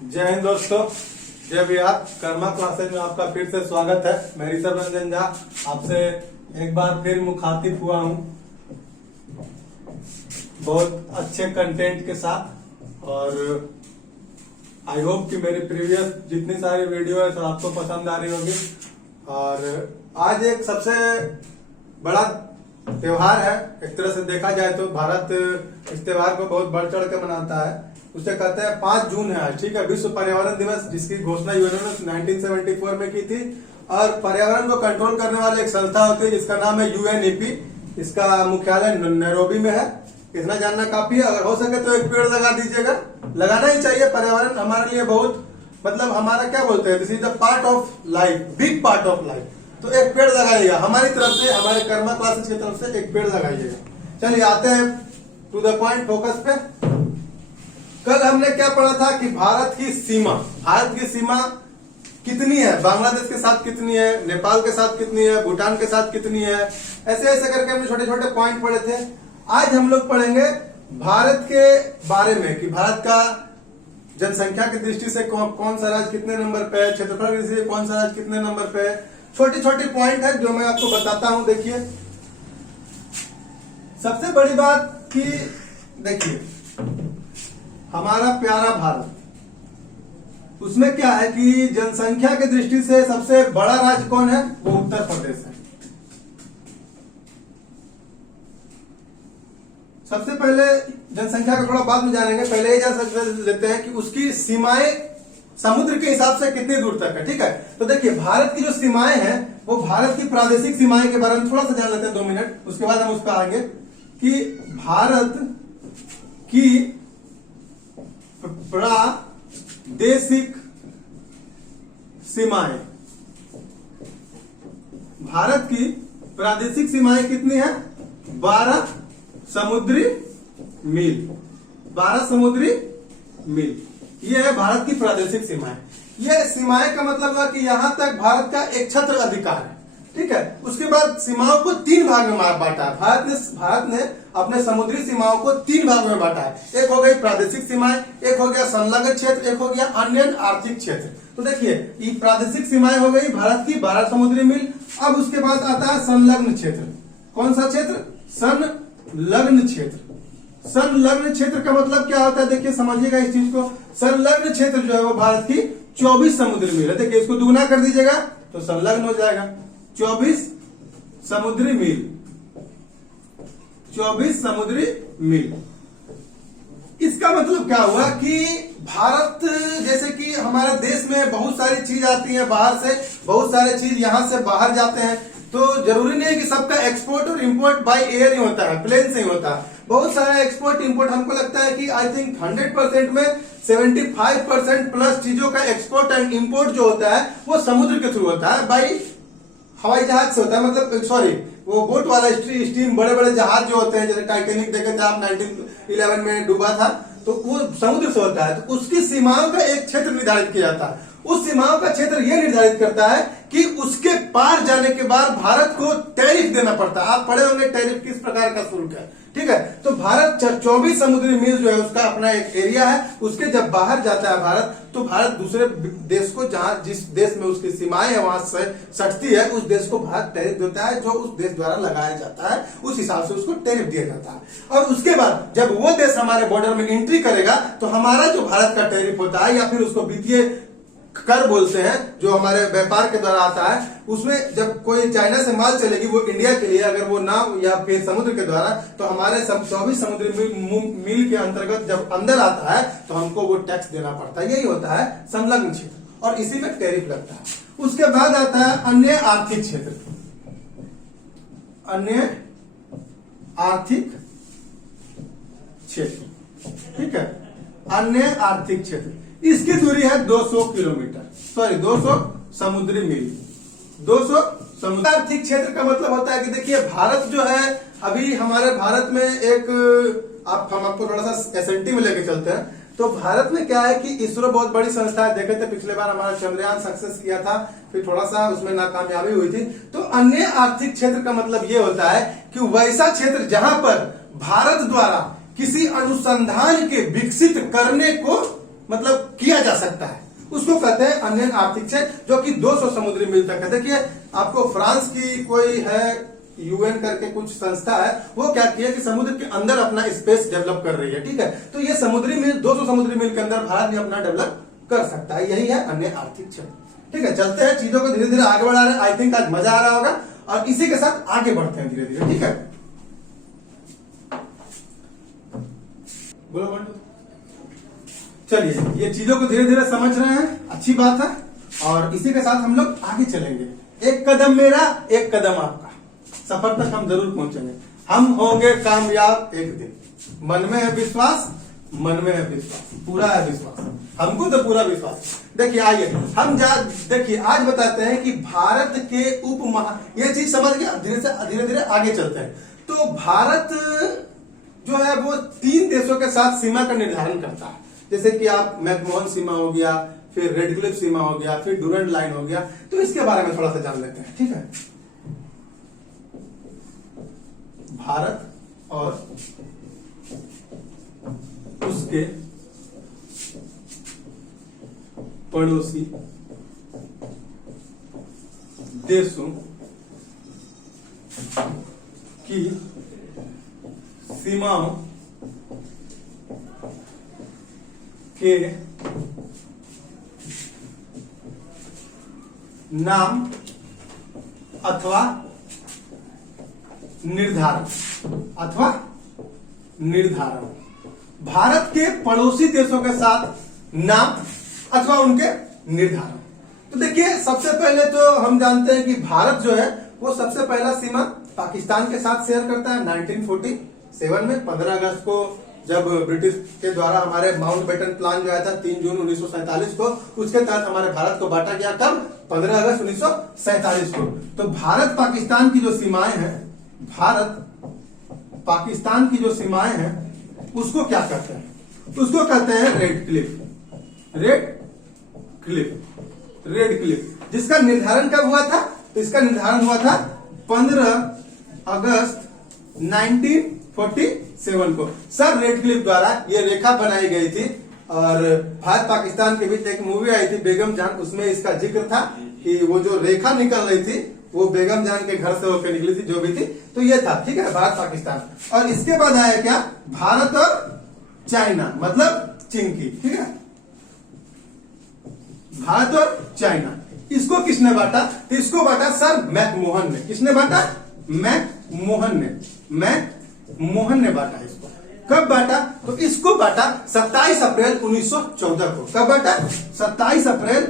जय हिंद दोस्तों, जय बिहार। कर्मा क्लासेज में आपका फिर से स्वागत है। मैं ऋषभ रंजन झा आपसे एक बार फिर मुखातिब हुआ हूँ बहुत अच्छे कंटेंट के साथ। और आई होप कि मेरी प्रीवियस जितनी सारी वीडियो है सब आपको पसंद आ रही होगी। और आज एक सबसे बड़ा त्योहार है, एक तरह से देखा जाए तो भारत इस त्योहार को बहुत बढ़ चढ़ के मनाता है। उसे कहते हैं 5 जून है आज, ठीक है, विश्व पर्यावरण दिवस, जिसकी घोषणा यूएनओ ने 1974 में की थी। और पर्यावरण को कंट्रोल करने वाली एक संस्था होती है जिसका नाम है यूएनईपी। इसका मुख्यालय नैरोबी में है। इतना जानना काफी है। अगर हो सके तो एक पेड़ लगा दीजिएगा, लगाना ही चाहिए। पर्यावरण हमारे लिए बहुत मतलब हमारा क्या बोलते हैं, this is the part of life, big part of life. तो एक पेड़ लगाइएगा हमारी तरफ से, हमारे कर्मा क्लासेस की तरफ से एक पेड़ लगाइएगा। चलिए आते हैं टू द पॉइंट, फोकस पे। कल हमने क्या पढ़ा था कि भारत की सीमा कितनी है, बांग्लादेश के साथ कितनी है, नेपाल के साथ कितनी है, भूटान के साथ कितनी है, ऐसे ऐसे करके हमने छोटे छोटे पॉइंट पढ़े थे। आज हम लोग पढ़ेंगे भारत के बारे में कि भारत का जनसंख्या की दृष्टि से कौन सा राज्य कितने नंबर पे है, क्षेत्रफल की दृष्टि से कौन सा राज्य कितने नंबर पे है। छोटी छोटी पॉइंट है जो मैं आपको बताता हूं। देखिए, सबसे बड़ी बात कि देखिए हमारा प्यारा भारत, उसमें क्या है कि जनसंख्या की दृष्टि से सबसे बड़ा राज्य कौन है, वो उत्तर प्रदेश है। सबसे पहले जनसंख्या का थोड़ा बाद में जानेंगे, पहले ये जान लेते हैं कि उसकी सीमाएं समुद्र के हिसाब से कितनी दूर तक है, ठीक है। तो देखिए भारत की जो सीमाएं हैं वो भारत की प्रादेशिक सीमाएं के बारे में थोड़ा सा जान लेते हैं 2 मिनट, उसके बाद हम उस पर आएंगे कि भारत की प्रादेशिक सीमाएं, भारत की प्रादेशिक सीमाएं कितनी है, 12 समुद्री मील। 12 समुद्री मील ये है भारत की प्रादेशिक सीमाएं। ये सीमाएं का मतलब हुआ कि यहां तक भारत का एक छत्र अधिकार है, ठीक है। उसके बाद सीमाओं को 3 भाग में बांटा है। भारत ने अपने समुद्री सीमाओं को 3 भाग में बांटा है। एक हो गई प्रादेशिक सीमाएं, एक हो गया संलग्न क्षेत्र, एक हो गया अन्य आर्थिक क्षेत्र। तो देखिए ये प्रादेशिक सीमाएं हो गई भारत की 12 समुद्री मील। अब उसके बाद आता है संलग्न क्षेत्र। कौन सा क्षेत्र, संलग्न क्षेत्र। संलग्न क्षेत्र का मतलब क्या होता है, देखिए समझिएगा इस चीज को। संलग्न क्षेत्र जो है वो भारत की 24 समुद्री मील है। देखिए इसको दुगना कर दीजिएगा तो संलग्न हो जाएगा 24 समुद्री मील। 24 समुद्री मील। इसका मतलब क्या हुआ कि भारत, जैसे कि हमारे देश में बहुत सारी चीज आती है बाहर से, बहुत सारे चीज यहां से बाहर जाते हैं, तो जरूरी नहीं है कि सबका एक्सपोर्ट और इंपोर्ट बाय एयर ही होता है, प्लेन से ही होता है। बहुत सारा एक्सपोर्ट इंपोर्ट, हमको लगता है कि आई थिंक 100% में 75% प्लस चीजों का एक्सपोर्ट एंड इंपोर्ट जो होता है वो समुद्र के थ्रू होता है, बाई हवाई जहाज से होता है। मतलब सॉरी, वो बोट वाला स्टीम, बड़े बड़े जहाज जो होते हैं, जैसे टाइटेनिक देखे थे आप, 1911 में डूबा था, तो वो समुद्र से होता है। तो उसकी सीमाओं का एक क्षेत्र निर्धारित किया जाता है। उस सीमाओं का क्षेत्र यह निर्धारित करता है कि उसके पार जाने के बाद भारत को टैरिफ देना पड़ता है। आप पढ़े होंगे टैरिफ किस प्रकार का शुल्क है, ठीक है। तो भारत 24 समुद्री मील जो है उसका अपना एक एरिया है। उसके जब बाहर जाता है भारत, तो भारत दूसरे देश को, जहां जिस देश में उसकी सीमाएं है वहां से सटती है, उस देश को भारत टैरिफ देता है, जो उस देश द्वारा लगाया जाता है, उस हिसाब से उसको टैरिफ दिया जाता है। और उसके बाद जब वो देश हमारे बॉर्डर में एंट्री करेगा तो हमारा जो भारत का टैरिफ होता है, या फिर उसको वित्तीय कर बोलते हैं, जो हमारे व्यापार के द्वारा आता है, उसमें जब कोई चाइना से माल चलेगी वो इंडिया के लिए, अगर वो नाव या फिर समुद्र के द्वारा, तो हमारे 24 समुद्री मील के अंतर्गत जब अंदर आता है तो हमको वो टैक्स देना पड़ता है। यही होता है संलग्न क्षेत्र, और इसी में टैरिफ लगता है। उसके बाद आता है अन्य आर्थिक क्षेत्र। अन्य आर्थिक क्षेत्र, ठीक है, अन्य आर्थिक क्षेत्र। इसकी दूरी है 200 किलोमीटर, सॉरी 200 समुद्री मील। 200 समुद्री आर्थिक क्षेत्र का मतलब होता है कि देखिए भारत जो है, अभी हमारे भारत में एक हम आपको थोड़ा सा एसएनटी में लेके चलते हैं। तो भारत में क्या है कि इसरो बहुत बड़ी संस्था है। देखे थे पिछले बार हमारा चंद्रयान सक्सेस किया था, फिर थोड़ा सा उसमें नाकामयाबी हुई थी। तो अन्य आर्थिक क्षेत्र का मतलब ये होता है कि वैसा क्षेत्र जहां पर भारत द्वारा किसी अनुसंधान के विकसित करने को मतलब किया जा सकता है, उसको कहते हैं अन्य आर्थिक क्षेत्र, जो कि 200 समुद्री मील तक है। देखिए आपको फ्रांस की कोई है यूएन करके कुछ संस्था है, वो क्या किया कि समुद्र के अंदर अपना स्पेस डेवलप कर रही है, ठीक है। तो ये समुद्री मील 200 समुद्री मील के अंदर भारत भी अपना डेवलप कर सकता है, यही है अन्य आर्थिक क्षेत्र। ठीक है, चलते हैं, चीजों को धीरे धीरे आगे बढ़ा रहे हैं। आई थिंक आज मजा आ रहा होगा और इसी के साथ आगे बढ़ते हैं धीरे धीरे, ठीक है। बोलो बंटू। चलिए, ये चीजों को धीरे धीरे समझ रहे हैं, अच्छी बात है, और इसी के साथ हम लोग आगे चलेंगे। एक कदम मेरा, एक कदम आपका, सफर तक हम जरूर पहुंचेंगे, हम होंगे कामयाब एक दिन। मन में है विश्वास, मन में है विश्वास, पूरा है विश्वास, हमको तो पूरा विश्वास। देखिए आइए हम देखिए आज बताते हैं कि भारत के ये चीज समझ गया, धीरे धीरे आगे चलते हैं। तो भारत जो है वो 3 देशों के साथ सीमा का निर्धारण करता है, जैसे कि आप मैकमोहन सीमा हो गया, फिर रेड क्लिफ सीमा हो गया, फिर डूरंड लाइन हो गया। तो इसके बारे में थोड़ा सा जान लेते हैं, ठीक है। भारत और उसके पड़ोसी देशों की सीमाओं के नाम अथवा निर्धारण भारत के पड़ोसी देशों के साथ नाम अथवा उनके निर्धारण। तो देखिए सबसे पहले तो हम जानते हैं कि भारत जो है वो सबसे पहला सीमा पाकिस्तान के साथ शेयर करता है 1947 में। 15 अगस्त को जब ब्रिटिश के द्वारा हमारे माउंटबेटन प्लान जो आया था 3 जून 1947 को, उसके तहत हमारे भारत को बांटा गया कब? 15 अगस्त 1947 को। तो भारत पाकिस्तान की जो सीमाएं हैं, भारत पाकिस्तान की जो सीमाएं हैं उसको क्या कहते हैं? उसको कहते हैं रेड क्लिफ, जिसका निर्धारण कब हुआ था? तो इसका निर्धारण हुआ था 15 अगस्त 1947 को। सर रेड क्लिफ द्वारा ये रेखा बनाई गई थी, और भारत पाकिस्तान के बीच एक मूवी आई थी बेगम जान, उसमें इसका जिक्र था कि वो जो रेखा निकल रही थी वो बेगम जान के घर से होकर निकली थी, जो भी थी। तो ये था, ठीक है, भारत पाकिस्तान। और इसके बाद आया क्या? भारत और चाइना, मतलब चिंकी, ठीक है, भारत और चाइना। इसको किसने बांटा? तो इसको बांटा सर मैकमोहन ने। किसने बांटा? मैकमोहन ने बांटा इसको। कब बांटा? तो इसको बांटा 27 अप्रैल 1914 को। कब बांटा? 27 अप्रैल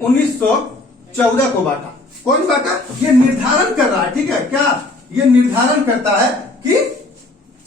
1914 को बांटा। कौन बांटा? ये निर्धारण कर रहा है, ठीक है, क्या ये निर्धारण करता है कि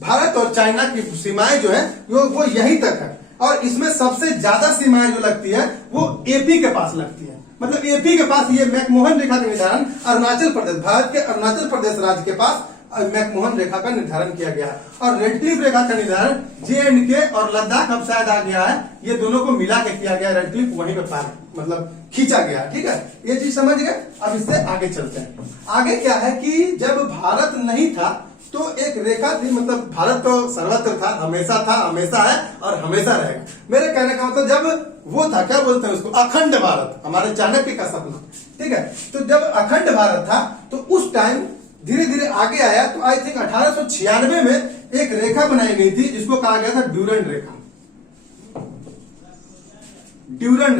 भारत और चाइना की सीमाएं जो है वो यहीं तक है, और इसमें सबसे ज्यादा सीमाएं जो लगती है वो एपी के पास लगती है। मतलब एपी के पास ये मैकमोहन रेखा का निर्धारण अरुणाचल प्रदेश, भारत के अरुणाचल प्रदेश राज्य के पास मैकमोहन रेखा का निर्धारण किया गया है। और रेड क्लिफ रेखा का निर्धारण JNK और लद्दाख अब शायद आ गया है, ये दोनों को मिला के किया गया। रेड क्लिफ वहीं पे पार मतलब खींचा गया, ठीक है, ये चीज समझ गए। अब इससे आगे चलते हैं। आगे क्या है कि जब भारत नहीं था तो एक रेखा थी, मतलब भारत तो सर्वत्र था, हमेशा था, हमेशा है और हमेशा रहेगा। मेरे कहने का मतलब जब वो था, क्या बोलते हैं उसको, अखंड भारत, हमारे चाणक्य का सपना, ठीक है। तो जब अखंड भारत था तो उस टाइम धीरे धीरे आगे आया। तो आई थिंक 1896 में एक रेखा बनाई गई थी जिसको कहा गया था ड्यूरंड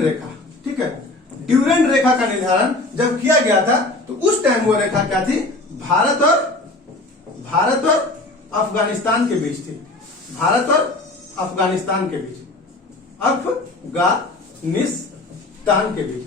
रेखा, ठीक है। ड्यूरंड रेखा का निर्धारण जब किया गया था तो उस टाइम वो रेखा क्या थी? भारत और अफगानिस्तान के बीच थी। भारत और अफगानिस्तान के बीच, अफगानिस्तान के बीच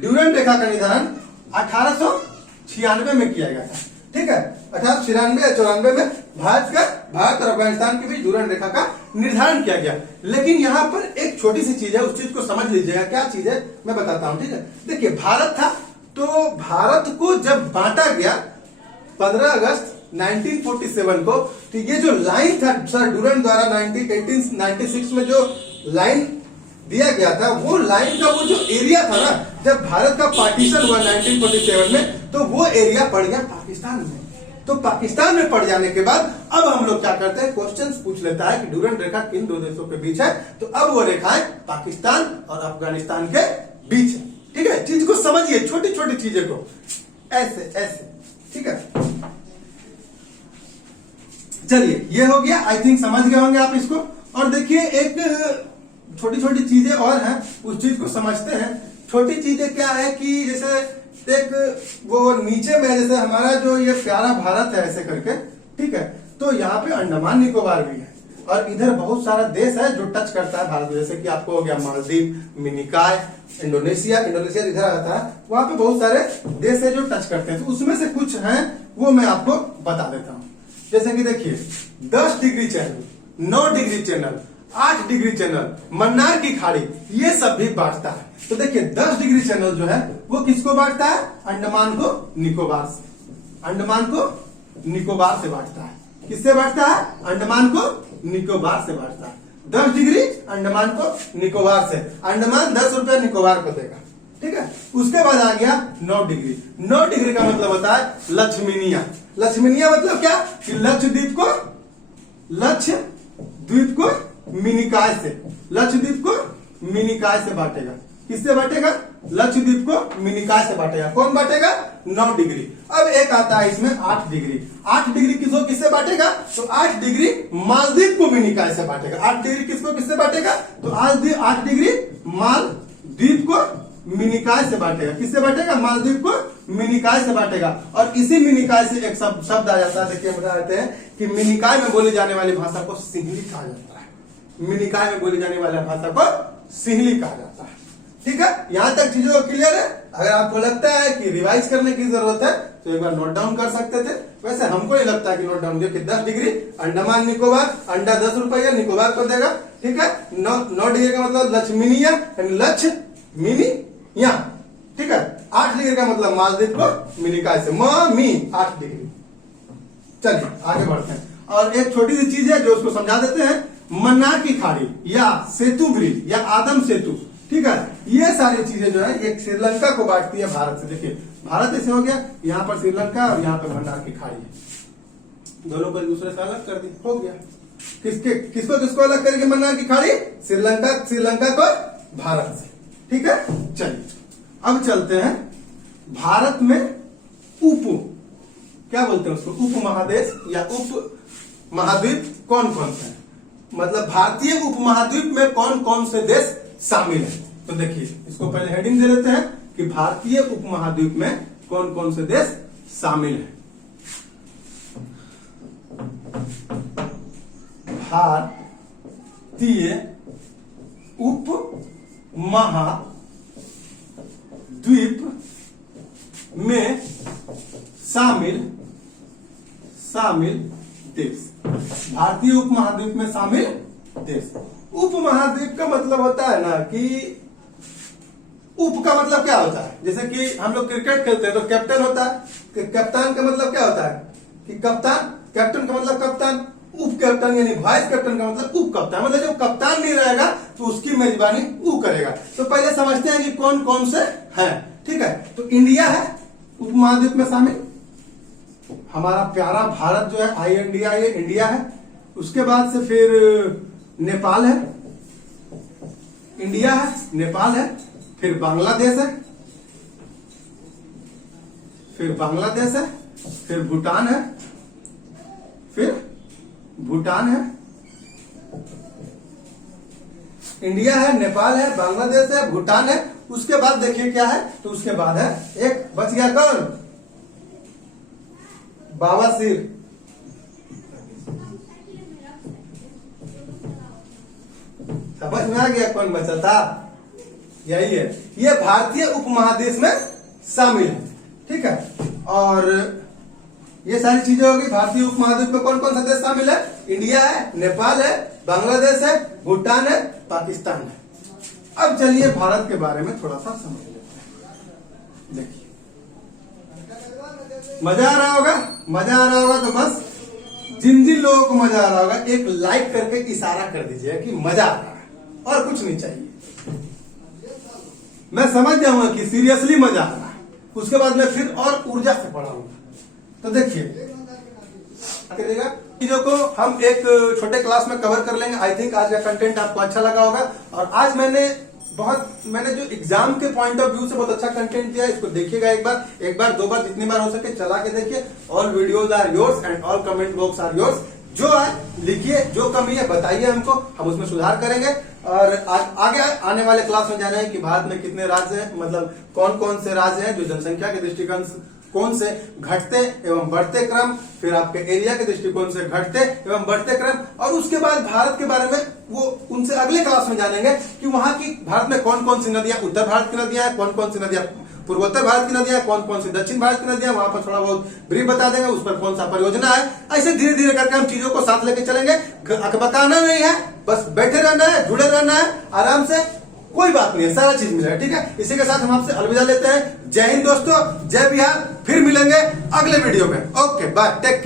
ड्यूरंड रेखा का निर्धारण 1896 में किया गया था, ठीक है। 1896 या 94 में भारत और अफगानिस्तान के बीच ड्यूरंड रेखा का निर्धारण किया गया। लेकिन यहां पर एक छोटी सी चीज है, उस चीज को समझ लीजिएगा। क्या चीज है मैं बताता हूं, ठीक है। देखिए भारत था, तो भारत को जब बांटा गया 15 अगस्त 1947 को, तो ये जो लाइन था सर डूरंड द्वारा 1896 में जो लाइन दिया गया था, वो लाइन का वो जो एरिया था ना, जब भारत का पार्टीशन हुआ 1947 में, तो वो एरिया पड़ गया पाकिस्तान में। तो पाकिस्तान में पड़ जाने के बाद अब हम लोग क्या करते हैं, क्वेश्चंस पूछ लेता है कि डूरंड रेखा किन दो देशों के बीच है, तो अब वो रेखाएं पाकिस्तान और अफगानिस्तान के बीच है। ठीक है, चीज को समझिए, छोटी छोटी चीजें को ऐसे ऐसे। ठीक है, चलिए ये हो गया, आई थिंक समझ गए होंगे आप इसको। और देखिए एक छोटी छोटी चीजें और हैं, उस चीज को समझते हैं। छोटी चीजें क्या है कि जैसे एक वो नीचे में जैसे हमारा जो ये प्यारा भारत है ऐसे करके, ठीक है, तो यहाँ पे अंडमान निकोबार भी है और इधर बहुत सारा देश है जो टच करता है भारत, जैसे कि आपको हो गया मालदीव, मिनिकॉय, इंडोनेशिया इधर आता है, वहां पे बहुत सारे देश है जो टच करते हैं। तो उसमें से कुछ हैं वो मैं आपको बता देता हूँ। जैसे कि देखिए 10 degree channel, 9 degree channel, 8 degree channel, Mannar की खाड़ी, ये सब भी बांटता है। तो देखिए 10 डिग्री चैनल जो है वो किसको बांटता है, अंडमान को निकोबार से, अंडमान को निकोबार से बांटता है। किससे बांटता है, अंडमान को निकोबार से बांटता है। 10 डिग्री अंडमान को निकोबार से, अंडमान 10 रुपया निकोबार को देगा। ठीक है, उसके बाद आ गया 9 डिग्री। 9 डिग्री का मतलब होता है लक्ष्मीनिया। लक्ष्मीनिया मतलब क्या कि लक्षद्वीप को मिनिकॉय से, लक्षद्वीप को मिनिकॉय से बांटेगा। किससे बांटेगा, लक्षद्वीप को मिनिकॉय से बांटेगा। कौन बांटेगा, 9 डिग्री। अब एक आता है इसमें 8 डिग्री। 8 डिग्री किससे बांटेगा, तो 8 डिग्री मालदीव को मिनिकॉय से बांटेगा। 8 डिग्री किससे बांटेगा, तो 8 डिग्री मालदीव को मिनिकॉय से बांटेगा। किससे बांटेगा, मालदीव को मिनिकॉय से बांटेगा। और इसी मिनिकॉय से एक शब्द आ जाता है, देखिए बता देते हैं कि मिनिकॉय में बोली जाने वाली भाषा को सिंहली कहा जाता है। मिनिकॉय में बोली जाने वाली भाषा को सिंहली कहा जाता है। ठीक है, यहां तक चीजों को क्लियर है। अगर आपको लगता है कि रिवाइज करने की जरूरत है तो एक बार नोट डाउन कर सकते थे। वैसे हमको नहीं लगता है कि नोट डाउन, कि 10 डिग्री अंडमान निकोबार, अंडा 10 रुपया निकोबार को देगा। ठीक है, 9 डिग्री का मतलब लक्ष्मीनिया, लक्ष्मीनिया। ठीक है, 8 डिग्री का मतलब मालदीव को मिनिकॉय से, 8 डिग्री। चलिए आगे बढ़ते हैं। और एक छोटी सी चीज है जो उसको समझा देते हैं, मन्नार की खाड़ी या सेतु ब्रिज या आदम सेतु। ठीक है, ये सारी चीजें जो है एक श्रीलंका को बांटती है भारत से। देखिए भारत ऐसे हो गया, यहाँ पर श्रीलंका और यहाँ पर मन्नार की खाड़ी है, दोनों को एक दूसरे से अलग कर दी, हो गया। किसको अलग करेगी मन्नार की खाड़ी, श्रीलंका को भारत से। ठीक है, चलिए अब चलते हैं भारत में क्या बोलते हैं उसको, उप महादेश या उप महाद्वीप कौन कौन से हैं, मतलब भारतीय उपमहाद्वीप में कौन कौन से देश शामिल है। तो देखिए इसको पहले हेडिंग दे देते हैं कि भारतीय उपमहाद्वीप में कौन कौन से देश शामिल है। भारतीय उपमहाद्वीप में शामिल देश, भारतीय उपमहाद्वीप में शामिल देश। उपमहाद्वीप का मतलब होता है ना कि उप का मतलब क्या होता है, जैसे कि हम लोग क्रिकेट खेलते हैं तो कैप्टन होता है। कप्तान का मतलब क्या होता है कि कप्तान, कैप्टन का मतलब कप्तान, उप कैप्टन यानी वाइस कैप्टन का मतलब उप कप्तान, मतलब जब कप्तान नहीं रहेगा तो उसकी मेजबानी वो करेगा। तो पहले समझते हैं कि कौन कौन से हैं। ठीक है, तो इंडिया है उपमहाद्वीप में शामिल, हमारा प्यारा भारत जो है ये इंडिया है। उसके बाद से फिर नेपाल है, इंडिया है, नेपाल है, फिर बांग्लादेश है, फिर भूटान है, इंडिया है, नेपाल है, बांग्लादेश है, भूटान है। उसके बाद देखिए क्या है, तो उसके बाद है एक बच गया कौन, बावासीर। समझ में आ गया कौन बचा था, यही है, ये भारतीय उपमहादेश में शामिल है। ठीक है, और ये सारी चीजें होगी। भारतीय उपमहाद्वीप में कौन कौन सा देश शामिल है, इंडिया है, नेपाल है, बांग्लादेश है, भूटान है, पाकिस्तान है। अब चलिए भारत के बारे में थोड़ा सा समझ लेते हैं। देखिए मजा आ रहा होगा, तो बस जिन लोगों को मजा आ रहा होगा एक लाइक करके इशारा कर दीजिए कि मजा आ रहा है, और कुछ नहीं चाहिए। मैं समझ जाऊंगा कि सीरियसली मजा आ रहा है, उसके बाद मैं फिर और ऊर्जा से पढ़ाऊंगा। तो देखिए करिएगा। चीजों को हम एक छोटे क्लास में कवर कर लेंगे। आई थिंक आज का कंटेंट आपको अच्छा लगा होगा। और आज मैंने जो एग्जाम के पॉइंट ऑफ व्यू से बहुत अच्छा कंटेंट दिया है, इसको देखिएगा एक बार 2 बार जितनी बार हो सके चला के देखिए। All videos are yours and all comment box are yours. जो है लिखिए, जो कमी है बताइए हमको, हम उसमें सुधार करेंगे। और आगे आने वाले क्लास में जाना है कि भारत में कितने राज्य हैं, मतलब कौन कौन से राज्य हैं जो जनसंख्या के दृष्टिकोण कौन से घटते एवं बढ़ते क्रम, फिर आपके एरिया के दृष्टिकोण से घटते एवं बढ़ते क्रम, और उसके बाद भारत के बारे में वो उनसे अगले क्लास में जानेंगे कि वहां की भारत में कौन कौन सी नदियां, उत्तर भारत की नदियां हैं, कौन कौन सी नदियां पूर्वोत्तर भारत की नदियां, कौन कौन सी दक्षिण भारत की नदियां, वहां पर थोड़ा बहुत ब्रीफ बता देंगे, उस पर कौन सा परियोजना है। ऐसे धीरे धीरे करके हम चीजों को साथ लेके चलेंगे। अकबकाना नहीं है, बस बैठे रहना है, जुड़े रहना है आराम से, कोई बात नहीं है, सारा चीज मिलेगा। ठीक है, इसी के साथ हम आपसे अलविदा लेते हैं। जय हिंद दोस्तों, जय बिहार। फिर मिलेंगे अगले वीडियो में। Okay bye, take care.